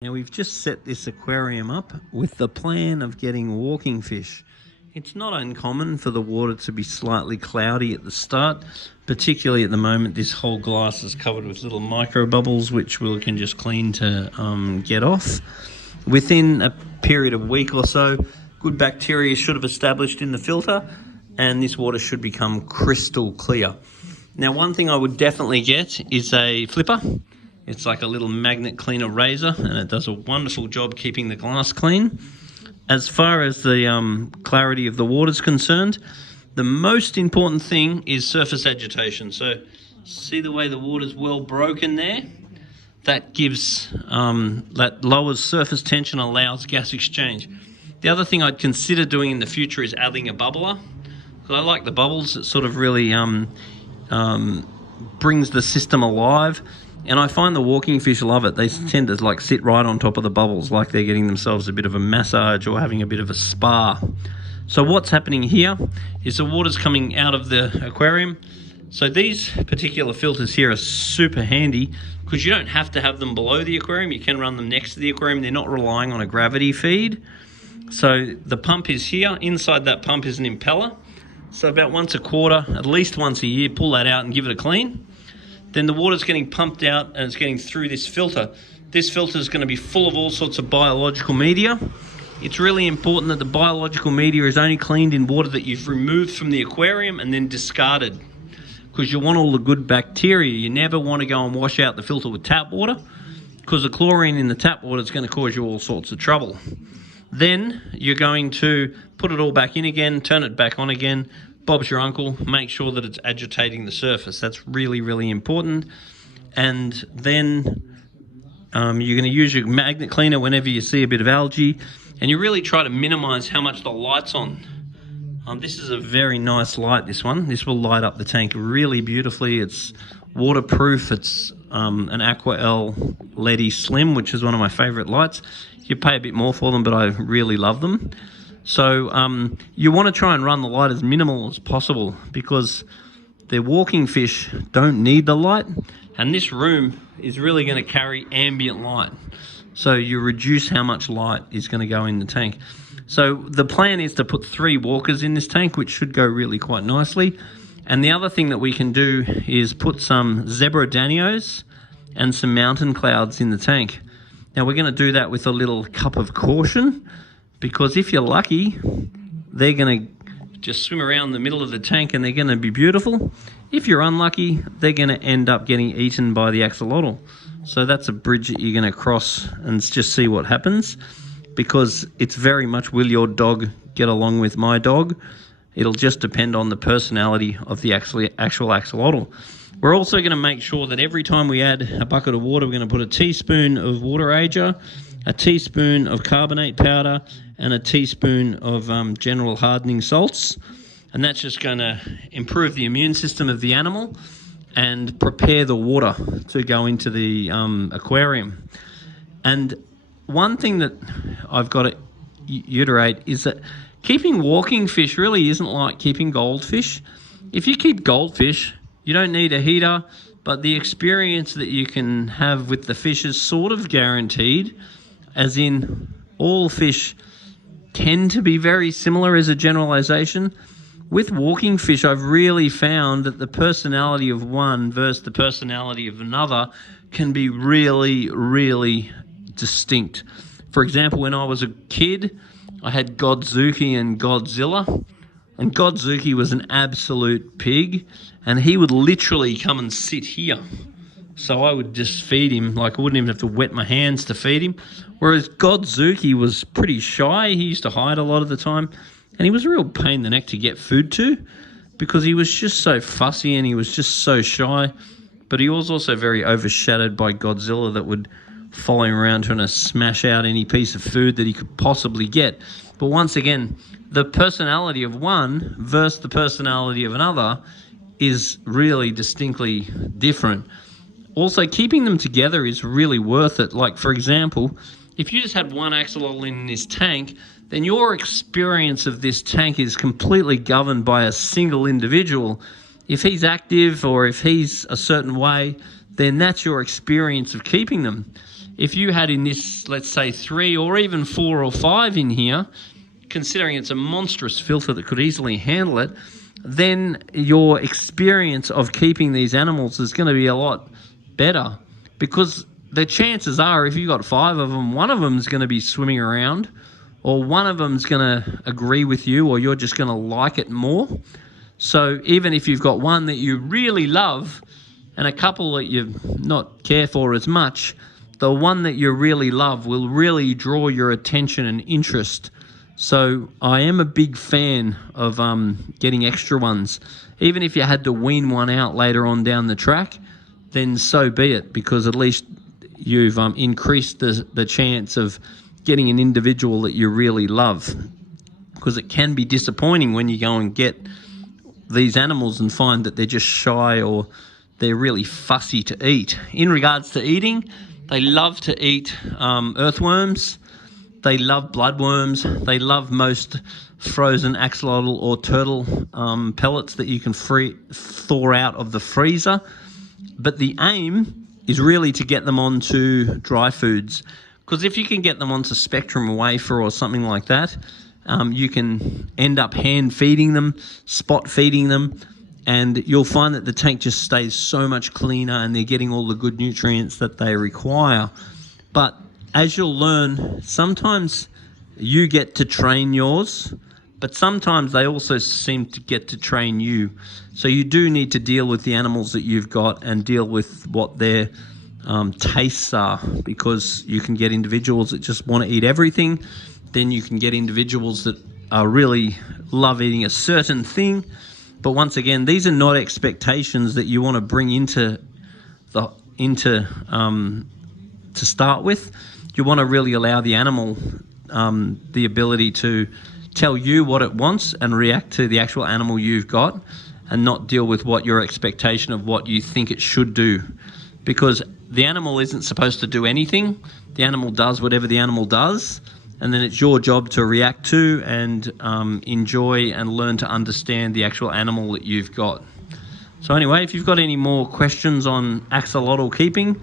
Now we've just set this aquarium up with the plan of getting walking fish. It's not uncommon for the water to be slightly cloudy at the start, particularly at the moment this whole glass is covered with little micro bubbles which we can just clean to get off. Within a period of a week or so, good bacteria should have established in the filter and this water should become crystal clear. Now one thing I would definitely get is a flipper. It's like a little magnet cleaner razor and it does a wonderful job keeping the glass clean. As far as the clarity of the water is concerned, the most important thing is surface agitation. So see the way the water's well broken there? That gives, that lowers surface tension, allows gas exchange. The other thing I'd consider doing in the future is adding a bubbler. Because I like the bubbles, it sort of really brings the system alive. And I find the walking fish love it. They tend to like sit right on top of the bubbles like they're getting themselves a bit of a massage or having a bit of a spa. So what's happening here is the water's coming out of the aquarium. So these particular filters here are super handy because you don't have to have them below the aquarium. You can run them next to the aquarium. They're not relying on a gravity feed. So the pump is here. Inside that pump is an impeller. So about once a quarter, at least once a year, pull that out and give it a clean. Then the water's getting pumped out and it's getting through this filter. This filter is going to be full of all sorts of biological media. It's really important that the biological media is only cleaned in water that you've removed from the aquarium and then discarded, because you want all the good bacteria. You never want to go and wash out the filter with tap water, because the chlorine in the tap water is going to cause you all sorts of trouble. Then you're going to put it all back in again, turn it back on again. Bob's your uncle, make sure that it's agitating the surface. That's really, really important. And then you're going to use your magnet cleaner whenever you see a bit of algae, and you really try to minimize how much the light's on. This is a very nice light, this one. This will light up the tank really beautifully. It's waterproof. It's an Aqua L LED Slim, which is one of my favorite lights. You pay a bit more for them, but I really love them. So you want to try and run the light as minimal as possible, because the walking fish don't need the light, and this room is really going to carry ambient light. So you reduce how much light is going to go in the tank. So the plan is to put 3 walkers in this tank, which should go really quite nicely. And the other thing that we can do is put some zebra danios and some mountain clouds in the tank. Now we're going to do that with a little cup of caution, because if you're lucky, they're going to just swim around the middle of the tank and they're going to be beautiful. If you're unlucky, they're going to end up getting eaten by the axolotl. So that's a bridge that you're going to cross and just see what happens, because it's very much, will your dog get along with my dog? It'll just depend on the personality of the actual axolotl. We're also going to make sure that every time we add a bucket of water, we're going to put a teaspoon of water ager, a teaspoon of carbonate powder, and a teaspoon of general hardening salts. And that's just going to improve the immune system of the animal and prepare the water to go into the aquarium. And one thing that I've got to reiterate is that keeping walking fish really isn't like keeping goldfish. If you keep goldfish, you don't need a heater, but the experience that you can have with the fish is sort of guaranteed, as in all fish tend to be very similar as a generalization. With walking fish, I've really found that the personality of one versus the personality of another can be really, really distinct. For example, when I was a kid, I had Godzuki and Godzilla. And Godzuki was an absolute pig, and he would literally come and sit here. So I would just feed him, like I wouldn't even have to wet my hands to feed him. Whereas Godzuki was pretty shy. He used to hide a lot of the time, and he was a real pain in the neck to get food to, because he was just so fussy and he was just so shy. But he was also very overshadowed by Godzilla that would follow him around trying to smash out any piece of food that he could possibly get. But once again, the personality of one versus the personality of another is really distinctly different. Also, keeping them together is really worth it. Like, for example, if you just had one axolotl in this tank, then your experience of this tank is completely governed by a single individual. If he's active or if he's a certain way, then that's your experience of keeping them. if you had in this, let's say 3 or even 4 or 5 in here, considering it's a monstrous filter that could easily handle it, then your experience of keeping these animals is going to be a lot better, because the chances are if you've got 5 of them, one of them is going to be swimming around, or one of them's going to agree with you, or you're just going to like it more. So even if you've got one that you really love and a couple that you not care for as much, the one that you really love will really draw your attention and interest. So I am a big fan of getting extra ones. Even if you had to wean one out later on down the track, then so be it, because at least you've increased the chance of getting an individual that you really love. Because it can be disappointing when you go and get these animals and find that they're just shy or they're really fussy to eat. In regards to eating, they love to eat earthworms. They love bloodworms. They love most frozen axolotl or turtle pellets that you can thaw out of the freezer. But the aim is really to get them onto dry foods, because if you can get them onto Spectrum wafer or something like that, you can end up hand feeding them, spot feeding them, and you'll find that the tank just stays so much cleaner and they're getting all the good nutrients that they require. But as you'll learn, sometimes you get to train yours, but sometimes they also seem to get to train you. So you do need to deal with the animals that you've got and deal with what their tastes are, because you can get individuals that just want to eat everything. Then you can get individuals that really love eating a certain thing. But once again, these are not expectations that you want to bring into to start with. You want to really allow the animal the ability to tell you what it wants and react to the actual animal you've got, and not deal with what your expectation of what you think it should do. Because the animal isn't supposed to do anything. The animal does whatever the animal does, and then it's your job to react to and enjoy and learn to understand the actual animal that you've got. So anyway, if you've got any more questions on axolotl keeping,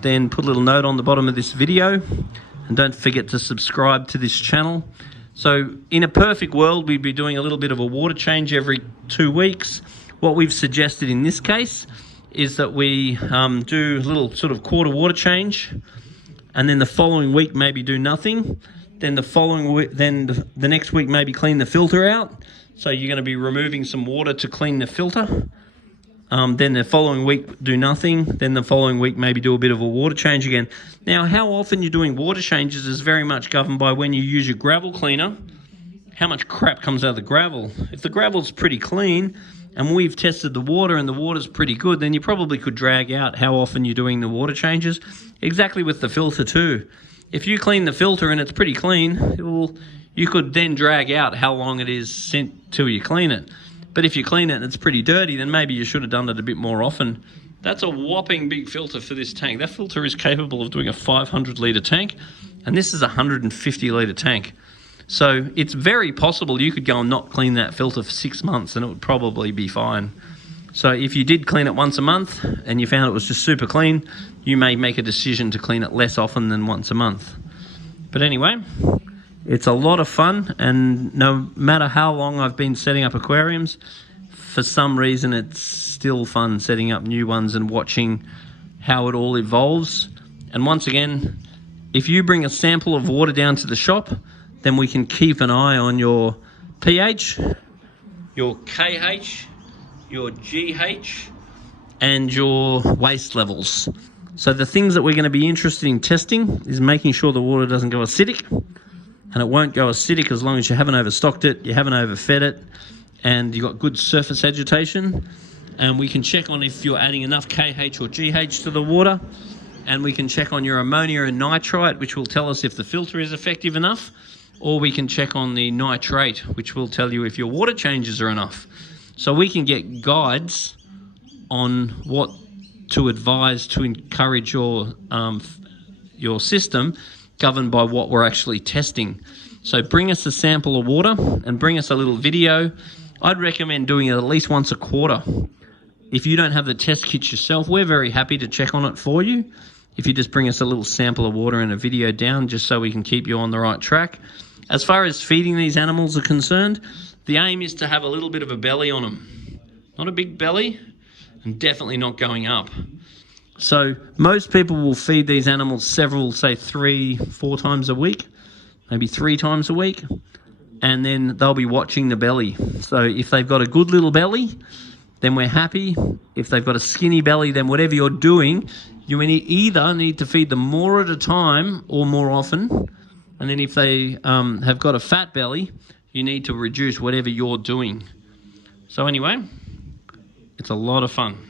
then put a little note on the bottom of this video, and don't forget to subscribe to this channel. So in a perfect world, we'd be doing a little bit of a water change every 2 weeks. What we've suggested in this case is that we do a little sort of quarter water change, and then the following week maybe do nothing. Then the following week, the next week maybe clean the filter out. So you're going to be removing some water to clean the filter. Then the following week do nothing. Then the following week maybe do a bit of a water change again. Now, how often you're doing water changes is very much governed by when you use your gravel cleaner, how much crap comes out of the gravel. If the gravel's pretty clean and we've tested the water and the water's pretty good, then you probably could drag out how often you're doing the water changes. Exactly with the filter too. If you clean the filter and it's pretty clean, you could then drag out how long it is till you clean it. But if you clean it and it's pretty dirty, then maybe you should have done it a bit more often. That's a whopping big filter for this tank. That filter is capable of doing a 500 litre tank, and this is a 150 litre tank. So it's very possible you could go and not clean that filter for 6 months and it would probably be fine. So if you did clean it once a month and you found it was just super clean, you may make a decision to clean it less often than once a month. But anyway, it's a lot of fun, and no matter how long I've been setting up aquariums, for some reason it's still fun setting up new ones and watching how it all evolves. And once again, if you bring a sample of water down to the shop, then we can keep an eye on your pH, your KH, your GH, and your waste levels. So the things that we're going to be interested in testing is making sure the water doesn't go acidic, and it won't go acidic as long as you haven't overstocked it, you haven't overfed it, and you've got good surface agitation. And we can check on if you're adding enough KH or GH to the water, and we can check on your ammonia and nitrite, which will tell us if the filter is effective enough, or we can check on the nitrate, which will tell you if your water changes are enough. So we can get guides on what to advise to encourage your system, governed by what we're actually testing. So bring us a sample of water and bring us a little video. I'd recommend doing it at least once a quarter. If you don't have the test kits yourself, we're very happy to check on it for you. if you just bring us a little sample of water and a video down, just so we can keep you on the right track. As far as feeding these animals are concerned, the aim is to have a little bit of a belly on them. Not a big belly, and definitely not going up. So most people will feed these animals several, say 3-4 times a week, maybe 3 times a week, and then they'll be watching the belly. So if they've got a good little belly, then we're happy. If they've got a skinny belly, then whatever you're doing, you either need to feed them more at a time or more often. And then if they have got a fat belly, you need to reduce whatever you're doing. So anyway, it's a lot of fun.